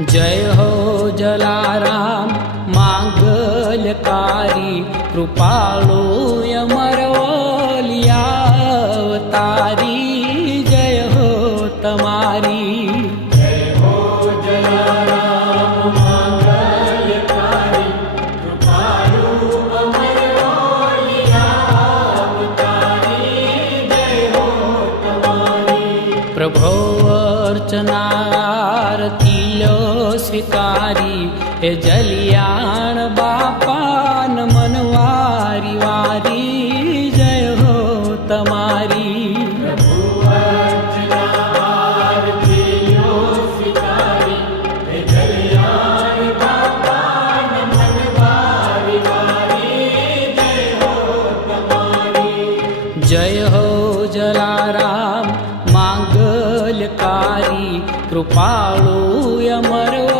जय हो जलाराम मांगल्यकारी कृपाळु अमरवलियावतारी। जय हो तमारी। जय हो जलाराम मांगल्यकारी कृपाळु अमरवलियावतारी। जय हो तमारी। प्रभो अर्चनारती स्वीकारी हे जलियाण बापान मनवारी वारी। जय हो तमारी। प्रभु अर्चना आरतीओ स्वीकारी हे जलियाण बापान मनवारी वारी। जय हो तमारी। जय हो जलाराम मांगल्यकारी कृपाळु अमरवलियावतारी।